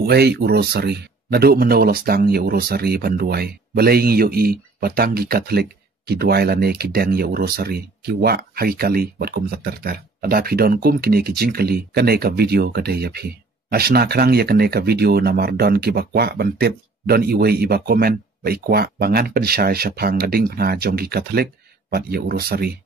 Uai urosari. Nado menolos dang ya urosari banduai. Balaying yo I batang gi Katolik ki duai lane ki deng ya urosari. Ki wa hagi kali bat kum terter. Ada pidon kum kini ki jingkali kane ka video kade ya pi. Asna krang ya kane ka video namar don ki bakwa bantip don iwei iba komen ba ikwa bangan pensyai syapang gading pna jonggi Katolik bat ya urosari.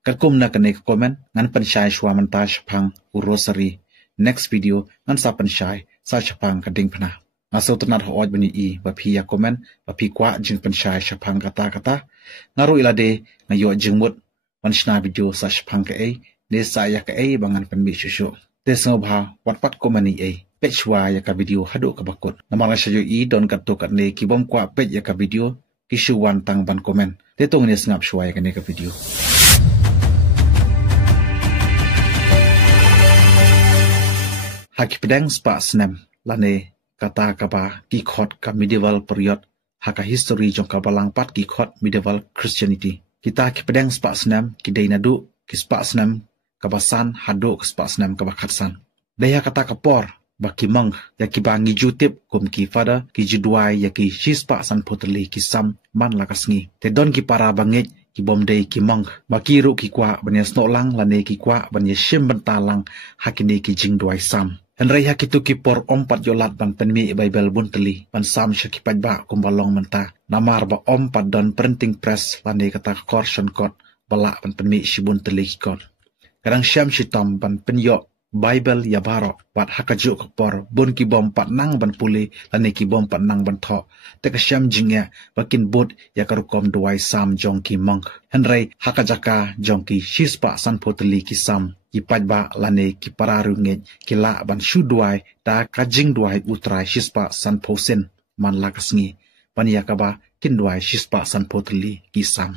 Kakum na kane ka komen ngan pensyai shwa manta syapang urosari. Next video ngan sa pensyai sa syapang gading pna. Asal tenat hooj bani I bapi ya komen bapi kwa jing pensyai syapang kata-kata ngaru ilade ngayo jingmut manshna video sa syapang ke ne sa ya ke bangan penbi syusyu te sengobha watpat komani pechwa ya ka video hadu ka bakut namang syayo I don kato kat ne kibom kwa pech ya ka video kisuwan tang ban komen te tong ne sengap shwa ya ka ne ka video haki pedang spa snem lane kata kaba kikot ka medieval period haka history jong ka balangpat kikot medieval Christianity kita kipedang spa snam kidai nadu ki spa snam kabasan hado ke spa snam kabakatsan daya kata kapor baki mang ya ki bangi jutip kum ki fada ki judwai ya ki shispa san poteli ki sam man lakasngi te don ki para bangit ki bomdei ki mang baki ru ki kwa banyas no lang lane ki kwa banyas shim bentalang hakini ki jingdwai sam Henry hakitu kipor ompat yolat ban penmi Bible bunteli ban sam syakipaj ba kumbalong menta namar ba ompat don printing press lane kata korson kot balak ban penmi si bunteli kot kadang syam shitam ban penyo Bible ya baro bat hakajuk kepor bun ki bom pat nang ban puli lane ki bom pat nang ban tho te ka syam jingya bakin bot ya karukom duai sam jong ki monk Henry hakajaka jong ki shispa san poteli ki sam ipaj ba lane ki pararungit kila ban shuduai ta kajing duai utrai shispa san posen man lakasngi pania kaba kinduai shispa san poteli kisam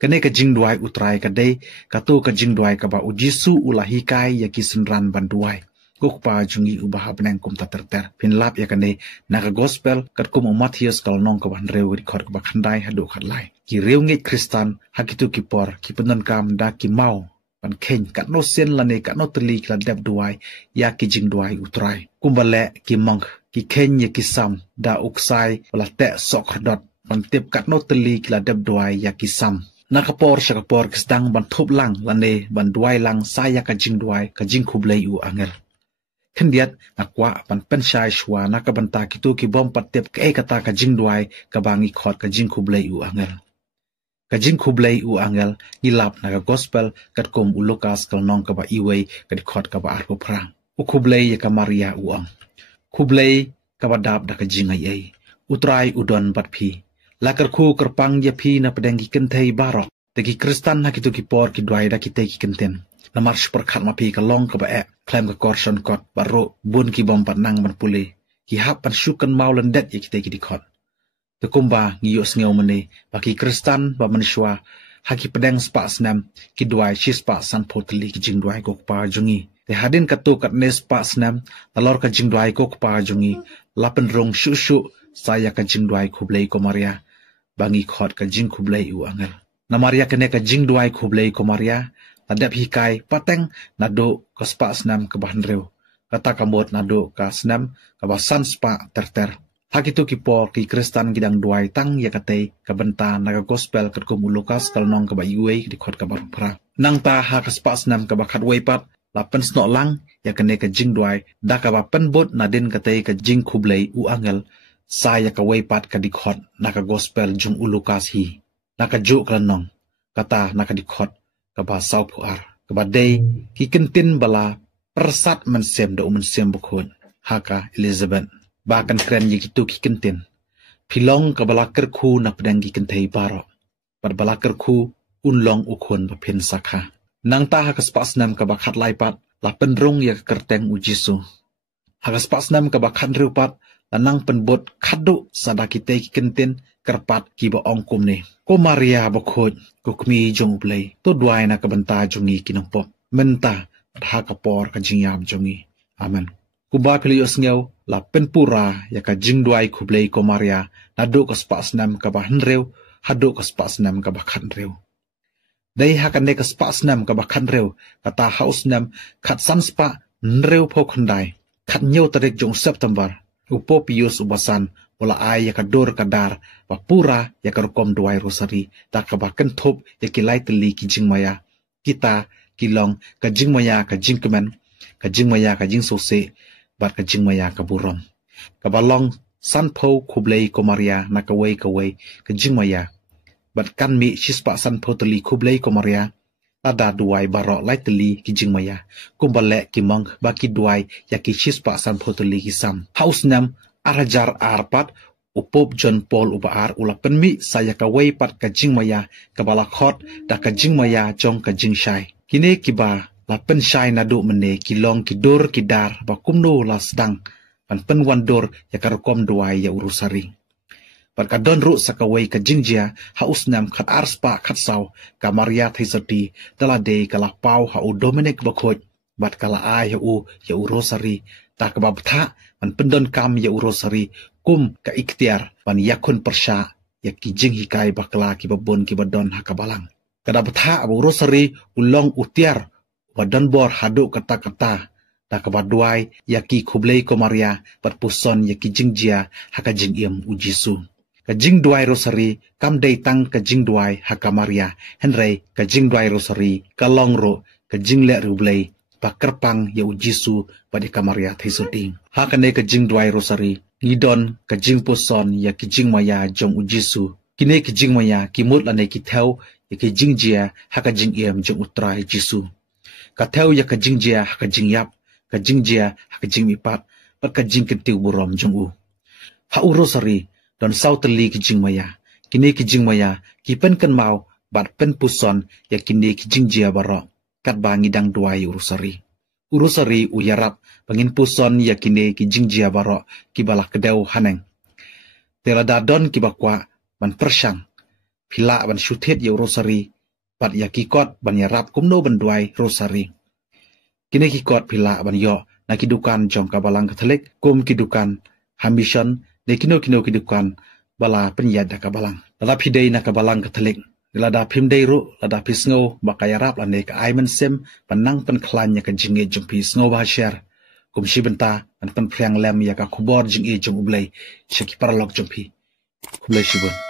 kane kajing duai utrai kadai katu kajing duai kaba ujisu ulahi kai ya kisenran ban duai kukpa jungi ubah benang kum taterter pinlap ya kane naga gospel kat kum Matthias kal nong ka ban rew record ba khandai hadu khatlai ki reungit kristan hakitu kipor ki penon kam da ki mau pan khen kat no sen lane kat no teli kla dep duai ya ki jing duai utrai kumbale ki monk ki khen ya ki sam da uksai wala te sok dot pan tip kat no teli kla dep duai ya ki sam nakapor syakapor kisdang ban thup lang lane ban duai lang saya ka jing duai ka jing khublei u angel kendiat nakwa pan pensyai shwa nakabanta kitu ki bom patep ke kata ka jing duai ka bangi khot ka jing khublei u angel kajing khublei u angel ilap naga gospel kat kum u Lukas kal nong ka ba iwei ka dikhot ka ba arko prang u khublei ya ka Maria u ang khublei ka ba dab da ka jing ai utrai udon bat phi lakar khu kerpang ya phi na pedang ki kenthei barok te ki kristan ha kitu ki por ki dwai da ki te ki kenten namar super khat ma phi ka long ka ba e klem ka korson kot baro bun ki bom pat nang ban puli ki hap pan syukan maulen det ya ki te ki dikhot te kumba ngiyos ngeu mene baki kristan ba manusia haki pedang spa snam ki duai shispa san potli ki jing duai kok pa jungi te hadin katu kat ne spa snam talor ka jing duai kok pa jungi lapen rong shu shu saya ka jing duai khublei ko Maria bangi khot ka jing khublei u angel na Maria kene ka jing duai khublei ko Maria adap hikai pateng nado ka spa snam ka bahan rew kata kamot nado ka snam ka basan spa terter hakitu ki por ki kristan gidang duai tang ya kate ka benta naga gospel kat kum Lukas kal nong ka ba iwei di khot ka bar pra nang ta ha ka spa snam ka ba khat wei pat lapen sno lang ya kene ka jing duai da ka ba pen bot nadin kate ka jing khublei u angel saya ka wei pat ka dikhot naka gospel jung u Lukas hi naka ju klanong kata naka dikhot ka ba sau puar ka ba dei ki kentin bala persat mensem do mensem bukhon haka Elizabeth bahkan keren ye kitu ki kentin pilong ka bala kerkhu na pedang ki kenthei baro par bala kerkhu unlong ukhon ba phen sakha nang ta haka spasnam ka ba khat lai pat la penrong ya kerteng u Jisu haka spasnam ka ba khan ru pat lanang penbot khadu sadakite ki kentin kerpat ki ba ongkum ne ko Maria ba khoj ko kmi jong play to duai na ka banta jongi kinongpo menta dha ka por ka jingyam jongi amen kuba philios ngeu la penpura ya ka jingduai khublei ko Maria nadu ka spasnam ka ba hanrew hadu ka spasnam ka ba khanrew dei hakan ne ka spasnam ka ba khanrew kata hausnam khat sanspa nrew pho khandai khat nyeu tarik jong September upo pius ubasan bola ai ya kador kadar pura ya karukom duai rosari tak kabakan top ya kilai teli kijing maya kita kilong kajing maya kajing kemen kajing maya kajing sose bat kajing maya kaburom kabalong sanpo kublei komaria nakawai kawai kajing maya bat kan mi shispa sanpo teli kublei komaria ada duai barok lai teli kijing maya kumbalek kimong baki duai ya ki shispa sanpo teli kisam haus nam arajar arpat upop John Paul ubaar ulapen mi saya kawai pat kajing maya kabalakot da kajing maya jong kajing syai kini kiba lapen syai nadu mene kilong kidur kidar bakumno la sedang pan pen wandor ya karukom duai ya urusari pat kadon ru sakawai kajing jia haus nam khat arspa khat saw kamaria thaisati dalade kala pau ha u Dominic bakoj bat kala ai ya urusari tak kababtha man pendon kam ya urosari kum ka ikhtiar pan yakun persya ya kijing hikai bakla ki babon ki badon hakabalang kada batha abu urosari ulong utiar badan bor hadu kata-kata tak kabaduai ya ki khublei komaria pat puson ya kijing jia hakajing iem ujisu kajing duai rosari kam dei tang kajing duai hakamaria henrei kajing duai rosari kalong ro kajing le rublei pakerpang ya ujisu pada kamaria thaisuding hakane kajing duai rosari ngidon kajing puson ya kijing maya jong ujisu kine kijing maya kimut lane kithau ya kijing jia hakajing iem jong utrai jisu kathau ya kajing jia hakajing yap kajing jia hakajing ipat pat kajing kentiu burom jong u ha urosari don sauteli kijing maya kine kijing maya kipen kan mau bat pen puson ya kine kijing jia barok kat bangi dang duai urusari uyarap pengin puson yakine kijing jia barok kibalak kedau haneng telada don kibakwa ban persang pila ban syuthet ya urusari pat yakikot ban yarap kumno ban duai rosari kine kikot pila ban yo na kidukan jong kabalang Katolik kum kidukan hambison ne kino kidukan bala penyad kabalang lada pidei na kabalang Katolik lada pimdei ru lada pisngo bakayarap lane ka aiman sem panang penklan ya ka jinge jong pisngo ba share kumshi benta an pen priang lem ya ka khubor jinge jong ublei shaki paralok jong pi kublai shibon